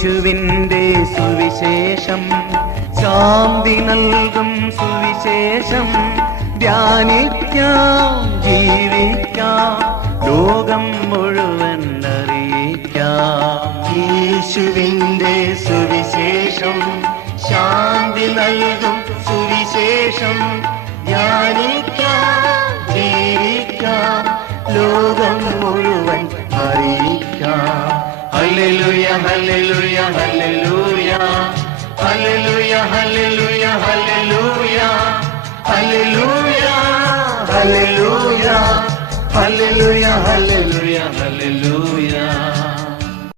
യേശുവിൻ്റെ സുവിശേഷം, ശാന്തി നൽകും സുവിശേഷം, ധ്യാനിക്കാം, ജീവിക്കാം, ലോകം മുഴുവൻ അറിയിക്കാം. യേശുവിൻ്റെ സുവിശേഷം, ശാന്തി നൽകും സുവിശേഷം, ധ്യാനിക്കാം, ജീവിക്കാം, ലോകം മുഴുവൻ അറിയിക്കാം. Hallelujah hallelujah hallelujah hallelujah hallelujah hallelujah hallelujah hallelujah hallelujah hallelujah hallelujah.